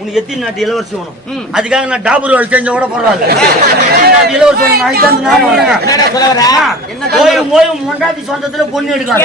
உனக்கு எத்தனை நாட்டு இளவரசி வேணும் அதுக்காக நான் டாபர் வேலை செஞ்ச கூட பரவாயில்ல நாட்டு இளவரசி ஓய்வு ஓய்வு மொண்டாட்டி சொந்தத்துல பொண்ணு எடுக்காது.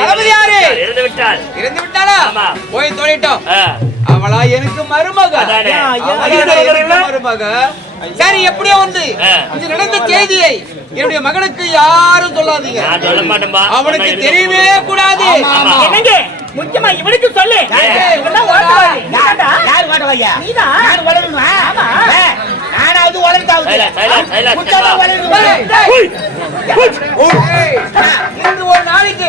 தளபதி விட்டால் இறந்து விட்டாளா. போய். அவளா எனக்கு மருமக. மருமக. சரி எப்படியோ வந்து. இது நடந்த செய்தியை என்னுடைய மகனுக்கு யாரும் சொல்லாதீங்க. நான் சொல்ல மாட்டேன்பா. அவனுக்கு தெரியவே கூடாது. முக்கியமா இவனுக்கு சொல்லு. நானாவது வளர்ந்தாவது. ஏய், இருந்து ஒரு நாளைக்கு.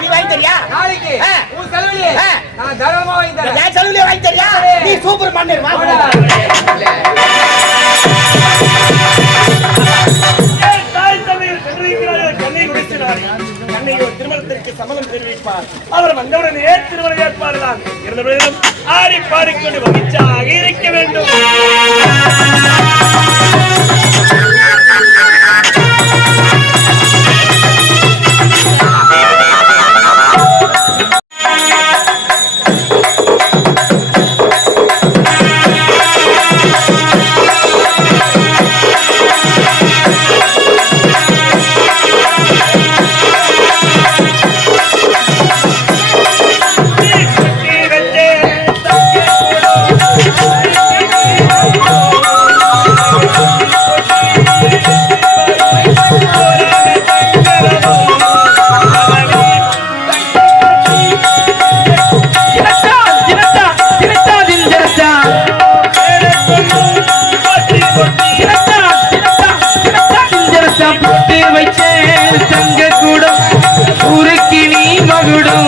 நீ வாங்கி தரியா? நாளைக்கு. உன் செலவிலே. ஆ. நான் தாராளமா வாங்கி தரேன். என் செலவுலயே வாங்கி தரியா? நீ சூப்பர் மன்னர் திருமணத்திற்கு சம்மதம் தெரிவிப்பார். அவர் வந்தவுடனே திருமணம் ஏற்பாடுதான். இருந்தவர்களும் ஆடி பாடிக்கொண்டு மகிழ்ச்சியாக இருக்க வேண்டும். Gracias. போட்டு வச்சேன் தங்க கூடம் உருக்கி நீ மகுடம்.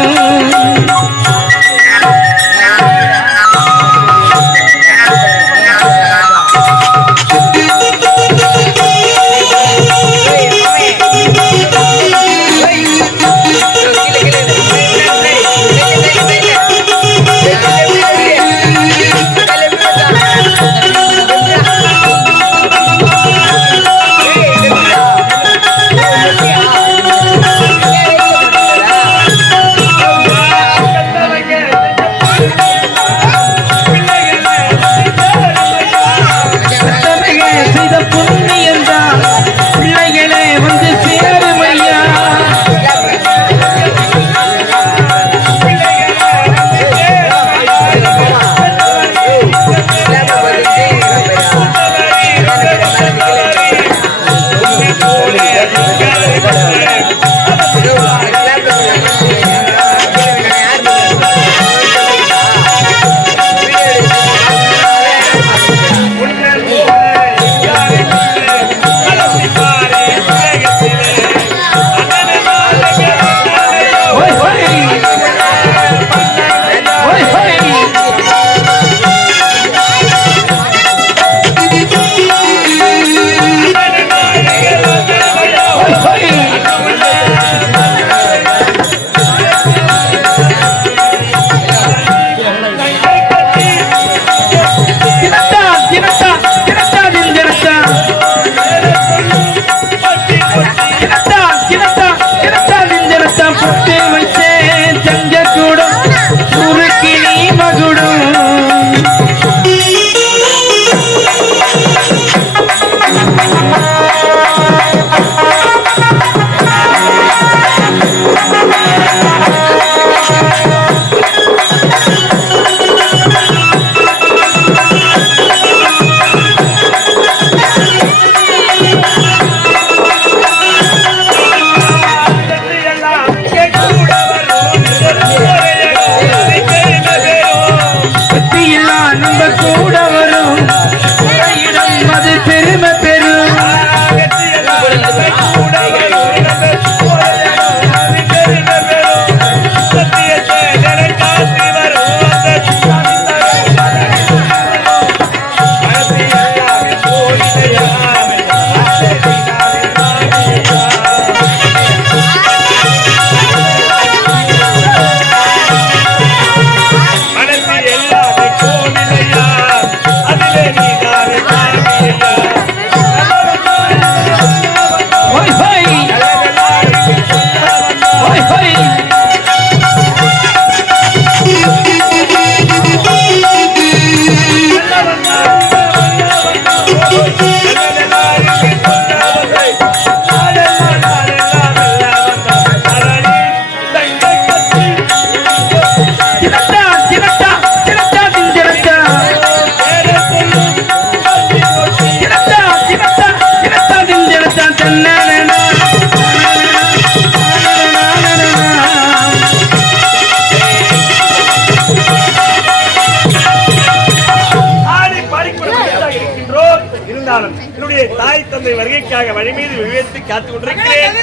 வருகைக்காக வழி மீது விவேத்து காத்துக் கொண்டிருக்கிறேன்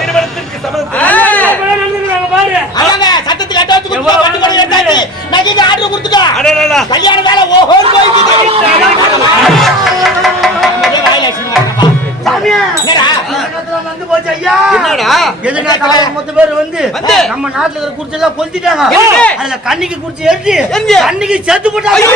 திருமணத்திற்கு அதாங்க சட்டத்துக்கு அட்டை வச்சு கொடுத்துக்கோ. எதிர்காலத்துல மொத்த பேர் வந்து? நம்ம நாட்டுல இருக்கிற குடிச்சு எல்லாம் கொளுத்திட்டாங்க? அதுல கண்ணிக்கு குடிச்சு எங்க? கண்ணிக்கு செத்து போட்டாங்க.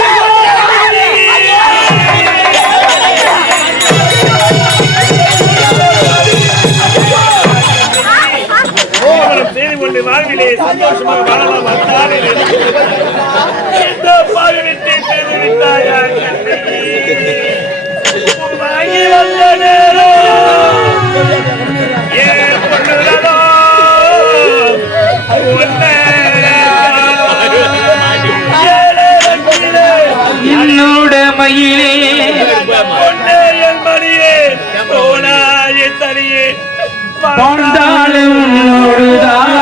செய்து கொண்டு வாழ்விலே சந்தோஷமாக வாழலாம். வந்தாரே மயிலே போனாயே தனியே. உன்னோடுதான்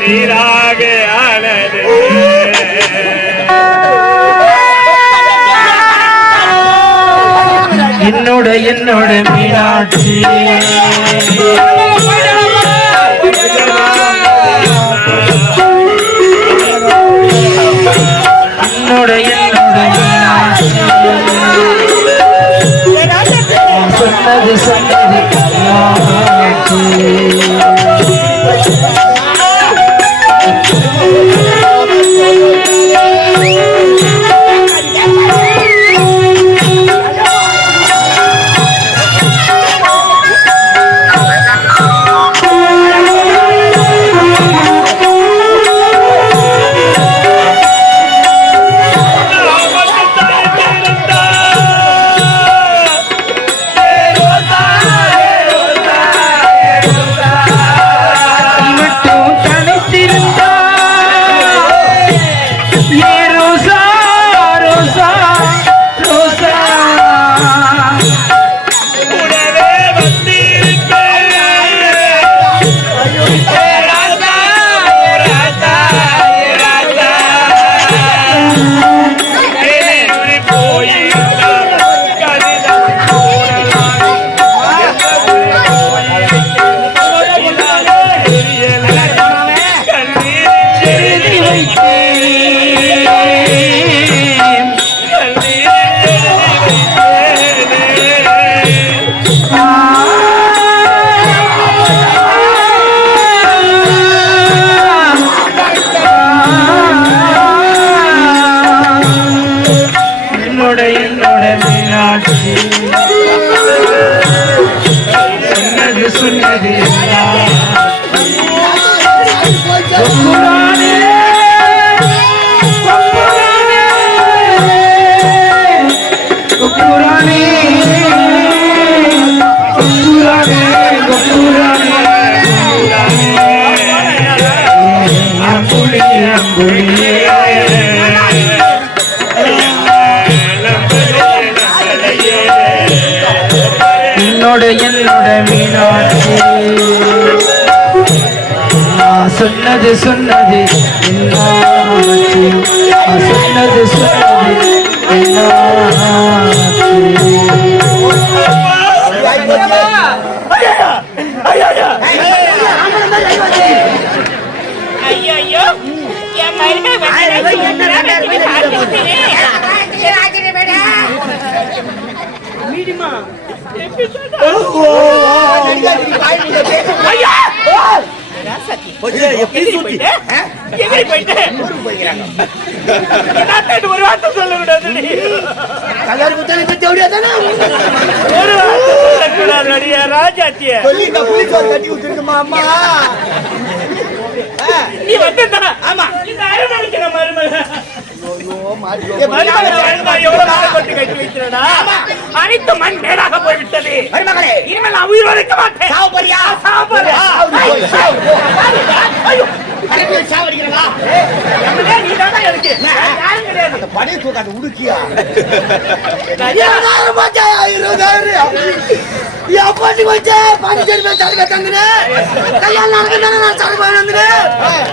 நீராக ஆனது. என்னோட என்னோட மீனாட்சி. என்னோட என்னோட மீனாட்சி. நான் சொன்னது சொன்னது நாட்டாண்டு ஒரு வார்த்தை சொல்லக்கூடாது கல்யாணம் குத்தாலே பத்தி எப்படியா தானே? ஒரு வார்த்தை சொல்லக்கூடாது அடியா ராஜாத்திய. நீ வந்தா ஆமா. இந்த அரவணைக்கிற மருமக எவ்வளவு நாள் கொண்டு கட்டி வைக்கிறடா அனைத்து மண் மேலாக போய்விட்டது. இனிமேல் நான் உயிரோடு இருக்க மாட்டேன். படைய தூக்காத உடுக்கியா இருபதாயிரம் பாச்சாயா, இருபதாயிரம். என் பாட்டி வச்சு, பாண்டிச்சேரி போய் சரக்கு எடுத்தாந்துரு. கல்யாணம் நடக்குதுன்னு நான் சரக்கு வாங்கிட்டு வந்துரு.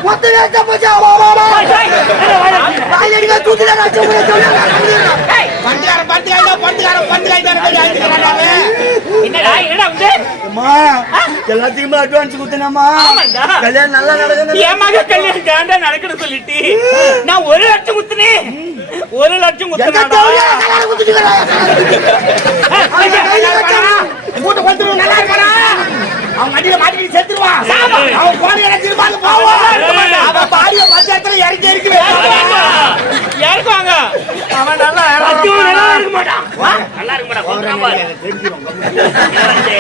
மொத்த வேஸ்டா போச்சா, வா, வா, வா. வாயில அடிக்க தூக்கில நான் சொல்லுங்க, சொல்லுங்க, சொல்லுங்க. பண்டுகாரன் பண்டுகாரன் பண்டுகாரன் பண்டுகாரன் என்னடா என்னடா வந்து அம்மா, எல்லாத்துக்குமே அட்வான்ஸ் கொடுத்தேனம்மா ஆமாண்டா. கல்யாணம் நல்லா நடக்குது என் மக கல்யாணம் காண்டா நடக்கணும் சொல்லிட்டு நான் ஒரு கையில வச்சாங்க. மூட்டை கொடுத்துருவோம் நல்லா இருக்காரா அவன் அடியில மாட்டிக்கிட்டு செத்துருவான். அவன் போன இடம் திரும்பாது போவான். அவன் பாடிய பஞ்சாயத்துல இறங்கி இருக்கிறேன் யாருக்குவாங்க அவன் நல்லா நல்லா இருக்க மாட்டான். நல்லா இருக்க மாட்டா கொண்டுறான் பாரு. இளவரசே,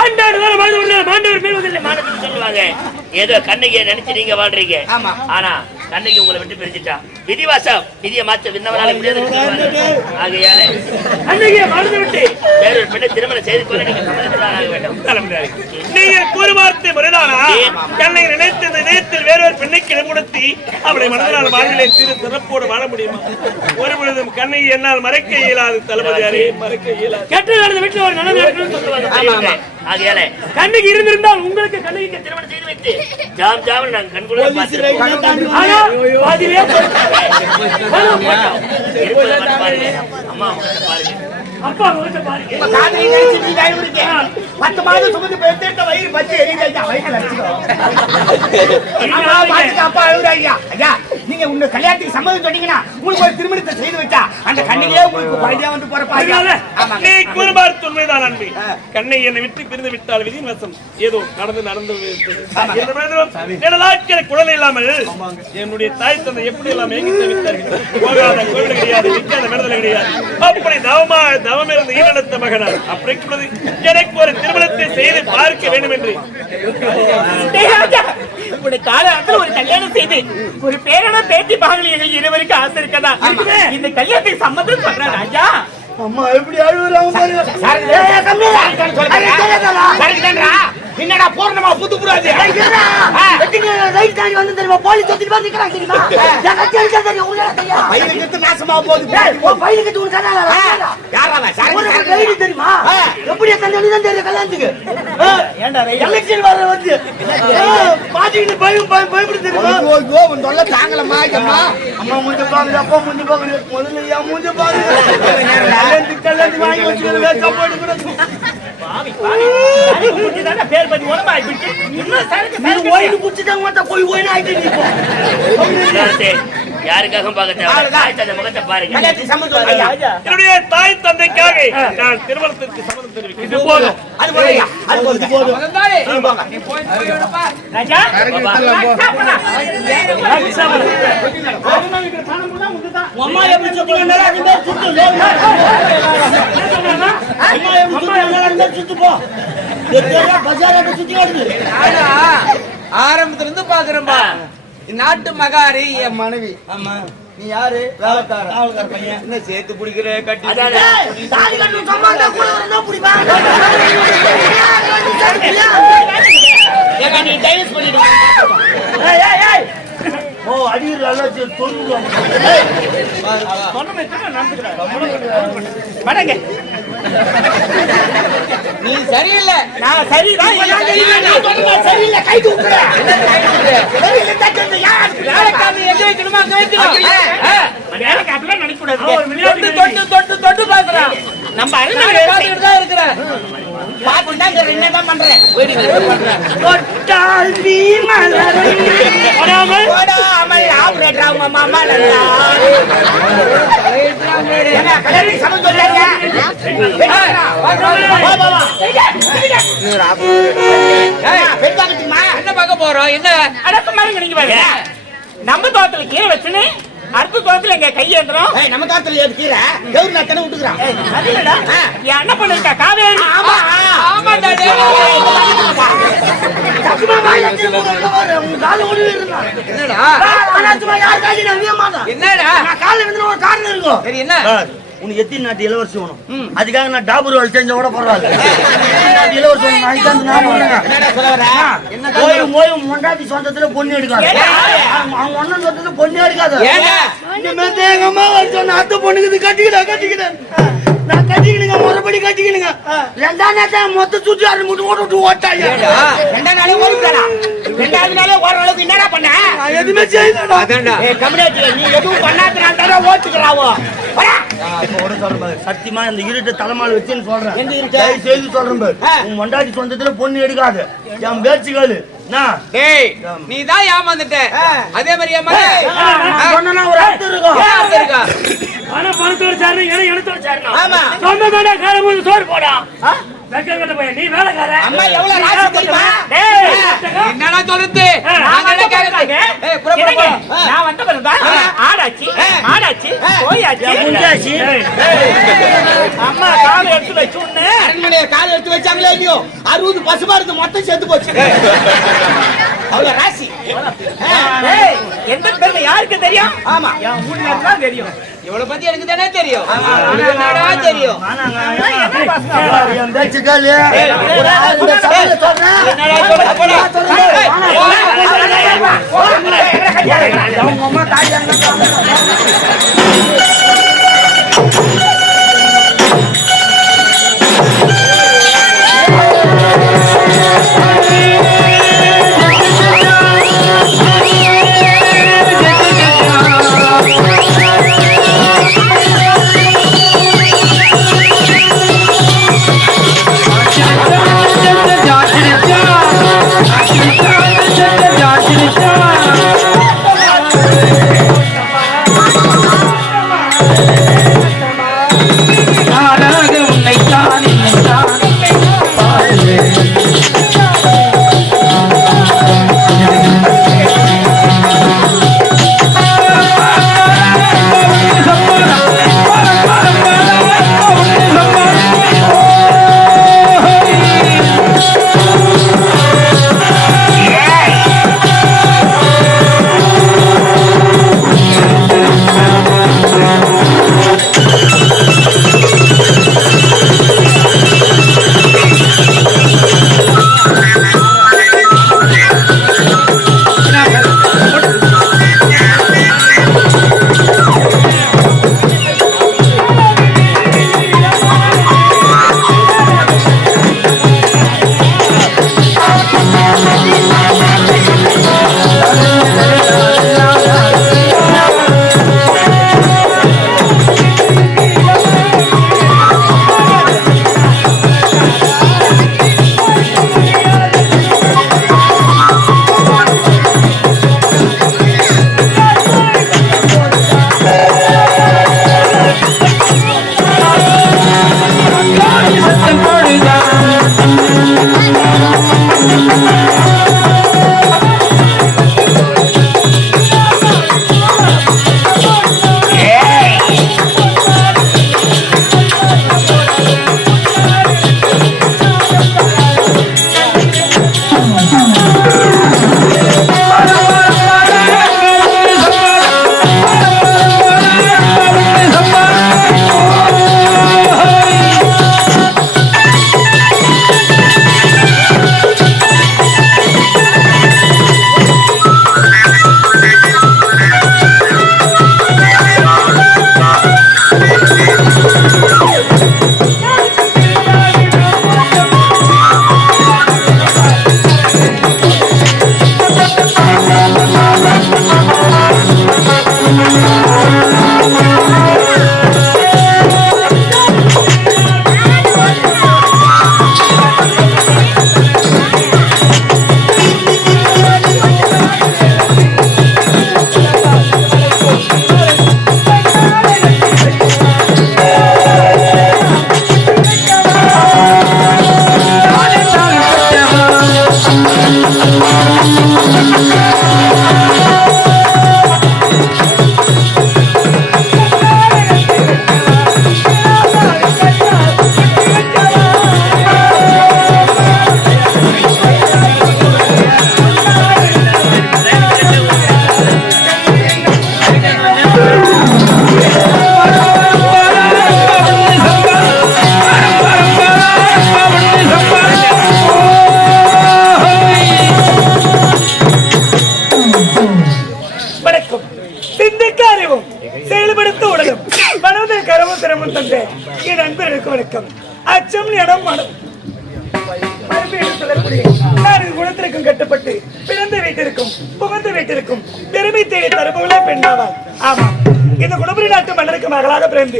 ஆண்டாண்டு வேற மாண்டவர் மேல் வதில்லை மானத்துக்கு சொல்லுவாங்க ஏதோ கண்ணையை நினைச்சு நீங்க வாழ்றீங்க. ஆமா. ஆனா கண்ணைக்கு உங்களை விட்டு பிரிச்சுட்டா விதிவாசம். விதியை மாற்ற விண்ணவனால சொல்லுவாங்க. ஆகையால அன்னைக்கு வாழ்ந்து விட்டு வேறொரு பெண்ணை திருமணம் செய்து கொள்ள நீங்க வேண்டும் நீங்கள் கூறு வார்த்தை முறைதானா என்னை நினைத்த நினைத்தில் வேறொரு பெண்ணுக்கு இடம் கொடுத்தி அவளை மனதனால் வாழ்விலே சிறு சிறப்போடு வாழ முடியுமா? ஒரு பொழுதும் கண்ணை என்னால் மறைக்க இயலாது தளபதியாரே மறைக்க இயலாது. கெட்டு நடந்த வீட்டில் ஒரு நனவு இருக்குன்னு சொல்லுவாங்க. ஆகையால. கண்ணுக்கு இருந்திருந்தால் உங்களுக்கு கண்ணுக்கு திருமணம் செய்து வைத்து ஜாம் ஜாம் நாங்க கண்குள்ள பாதிலே அம்மா பாருங்க. அப்பா முகத்தை பாருங்க. காதலி நினைச்சு நீ வாய் விடுங்க பத்து மாதம் சுமந்து பெருத்த வயிறு பச்சு எரியுது வயிறு லட்சியம் அம்மா பாத்துக்க அப்பா அழுகுறாங்க ஐயா. நீங்க உங்க கல்யாணத்துக்கு சம்மதம் சொன்னீங்கன்னா உங்களுக்கு ஒரு திருமணத்தை செய்து வச்சா அந்த கண்ணிலே உங்களுக்கு குழந்தையா வந்து போறப்பா ஐயா. அதனால ஆமாங்க நீ கூறுபார் உண்மைதான் அன்பி. கண்ணை என்னை விட்டு பிரிந்து விட்டால் விதியின் வசம். ஏதோ நடந்து நடந்து நிழலாக்கிற குழல் இல்லாமல் என்னுடைய தாய் தந்தை எப்படி எல்லாம் போகாத கோவில் கிடையாது நிற்காத விடுதலை கிடையாது. அப்படி தவமா தவம் இருந்த ஈரத்த மகனார் அப்படி எனக்கு ஒரு திருமணத்தை செய்து பார்க்க வேண்டும் என்று டேய் ராஜா, உன்னை காலத்துல ஒரு கல்யாணம் செய்து ஒரு பேரான பேட்டி பாகல எங்களுக்கு இருவருக்கு ஆசை இருக்கதா இந்த கல்யாணத்துக்கு சம்மதம் ராஜா அம்மா எப்படி அழுகுறாங்க என்னடா பூர்ணமா புத்து புறாது ரைட் வந்து தெரியுமா? போலீஸ் தொத்திட்டு வந்து நிக்கிறாங்க தெரியுமா? அடிச்சா தெரியும் நாசமா போகுது? பையனுக்கு கட்டி உன் கண்ணால. ரைடு தெரியுமா. எப்படி தண்ணி தான் தெரியும் கல்யாணத்துக்கு? ஏன்டா ரைடு? எலெக்ஷன் வர வந்து. பாட்டிட்டு பயம் பயம் பயப்படு தெரியுமா? ஐயோ, ஐயோ, உன் தொல்லை தாங்கலம்மா, ஐயம்மா. அம்மா மூஞ்சி பாக்குது அப்பா மூஞ்சி பாக்குது முதல்ல என் மூஞ்சி கல்யாணத்துக்கு கல்யாணத்துக்கு வாங்கி போயிட்டு பாவி, பாவி. சரக்கு குடிச்சுதானே பேர் பண்ணி உடம்பு ஆயிப்போச்சு. இன்னும் சரக்கு, நீ சரக்கு. ஓய்வு குடிச்சுட்டாங்க மாட்டா போய் ஓய்வு ஆயிட்டு நிற்போம் இளவரசே, யாருக்காகவும் பார்க்க தேவை தாய் தந்தை முகத்தை பாருங்க. கல்யாணத்துக்கு சம்மதம் சொல்லு, ஐயா. ராஜா, என்னுடைய தாய் தந்தைக்காக நான் திருமணத்திற்கு சம்மதம் தெரிவிக்கிறேன். இருந்தா சுத்து இருந்தா போ பஜார் சுத்தி ஆனா ஆரம்பத்துல இருந்து பாக்குறேன்பா நாட்டு மகாரி என் மனைவி. ஆமா. நீ யாரு? வேலைக்கார வேலைக்கார பையன். என்ன சேர்த்து பிடிக்கிற? கட்டி தாலி கட்டும் சம்மாந்தா கூட பிடிப்பாங்க ஏங்க, நீ டைவர்ஸ் பண்ணிடுங்க. ஏய், ஏய், ஏய். ஓ அடியில் நல்லா தொண்ணூறு நடந்துக்கிறார்? வணங்க. நீ சரியில்லை. நான் சரிதான் சரியில்லை, கை தூக்குற. வேலைக்காரனை எங்க வைக்கணுமோ அங்க வைக்கணும் விளையாட்டு தொட்டு தொட்டு தொட்டு பாக்குறான் நம்ம அறிஞர் பாத்துக்கிட்டு தான் இருக்கிறேன். பார்த்துட்டு என்னதான் பண்றேன். தொட்டால் நீ வராமல் போடாமல் ஆபரேட்டர் அவங்க மாமா நல்லா. என்ன பார்க்க போறோம்? என்ன? அடக்க மாதிரி நீங்க பாருங்க. நம்ம தோட்டத்துல கீரை வச்சுன்னு அடுத்த தோட்டத்துல எங்க கையேந்திரம் ஏய், நம்ம தாத்தல ஏது கீரை? கௌரி நான் தானே விட்டுக்கிறான் அது இல்லடா. என் அண்ணன் பொண்ணு இருக்கா காவேரி. ஆமா. ஆமா என்னடா? என்னடா? சரி என்ன? உனக்கு எத்தனை நாட்டு இளவரசி வேணும்? அதுக்காக நான் டாபர் வேலை செஞ்ச கூட பரவாயில்ல. நாட்டு இளவரசி ஓய்வு ஓய்வு மொண்டாட்டி சொந்தத்துல பொண்ணு எடுக்காது. அவங்க ஒண்ணும் சொன்னது பொண்ணே எடுக்காத. எங்க அம்மா சொன்ன அத்தை பொண்ணுக்கு இது கட்டிக்கிடா கட்டிக்கிட்டேன் நான் கட்டிக்கிடுங்க முறைப்படி கட்டிக்கிடுங்க. ரெண்டாம் நேரத்தை மொத்த சுற்றி ஆறு முட்டு ஓட்டு விட்டு ஓட்டாங்க ரெண்டாவது நாளே ஓடுற அளவுக்கு என்னடா பண்ண? நான் எதுவுமே செய்யலடா. அதான்டா. ஏ கம்யூனிட்டி நீ எதுவும் பண்ணாதனால தானே ஓட்டுக்கிறாவோ வரா. சத்தியமா இந்த இருட்டு தலைமால வச்சுன்னு சொல்றேன். செய்து சொல்றேன் பாரு. ஆ. உன் மண்டாடி சொந்தத்துல பொண்ணு எடுக்காது. என் டேய் நீ தான் ஏமாந்துட்ட. அதே மாதிரி ஏமாந்த சொன்னா ஒரு அர்த்தம் இருக்கும் ஏன் இருக்கா ஆனா பணத்தோட சேரணும் ஆமா. சொந்த தானே காலம் போது சோறு போடா. நீ வேலைக்கார. அம்மா எவ்வளவு ராசி தெரியுமா? என்னடா நான் நாங்க என்ன பாருங்க. ஏய் புற புற என்னங்க? புற. நான் வந்த பிறகுதான் ஆடாச்சு மாடாச்சு கோயாச்சு முஞ்சாச்சு. அம்மா கால் எடுத்து வச்சு உடனே அரண்மனையை கால் எடுத்து வச்சாங்களே இல்லையோ? அறுபது பசுமாடு மொத்தம் செத்து போச்சு. அவ்வளவு ராசி. ஏய், எந்த பெருமை யாருக்கு தெரியும்? ஆமா. என் தான் தெரியும். இவ்வளவு பத்தி எனக்கு தானே தெரியும் உனக்கு என்னடா தெரியும்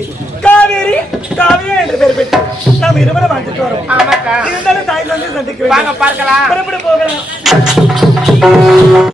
பிறந்து காவேரி காவியா என்று பெயர் பெற்று நாம் இருவரும் வாழ்ந்துட்டு வரோம். இருந்தாலும் தாய் தந்தை சந்திக்க வாங்க பார்க்கலாம். புறப்பட போகலாம்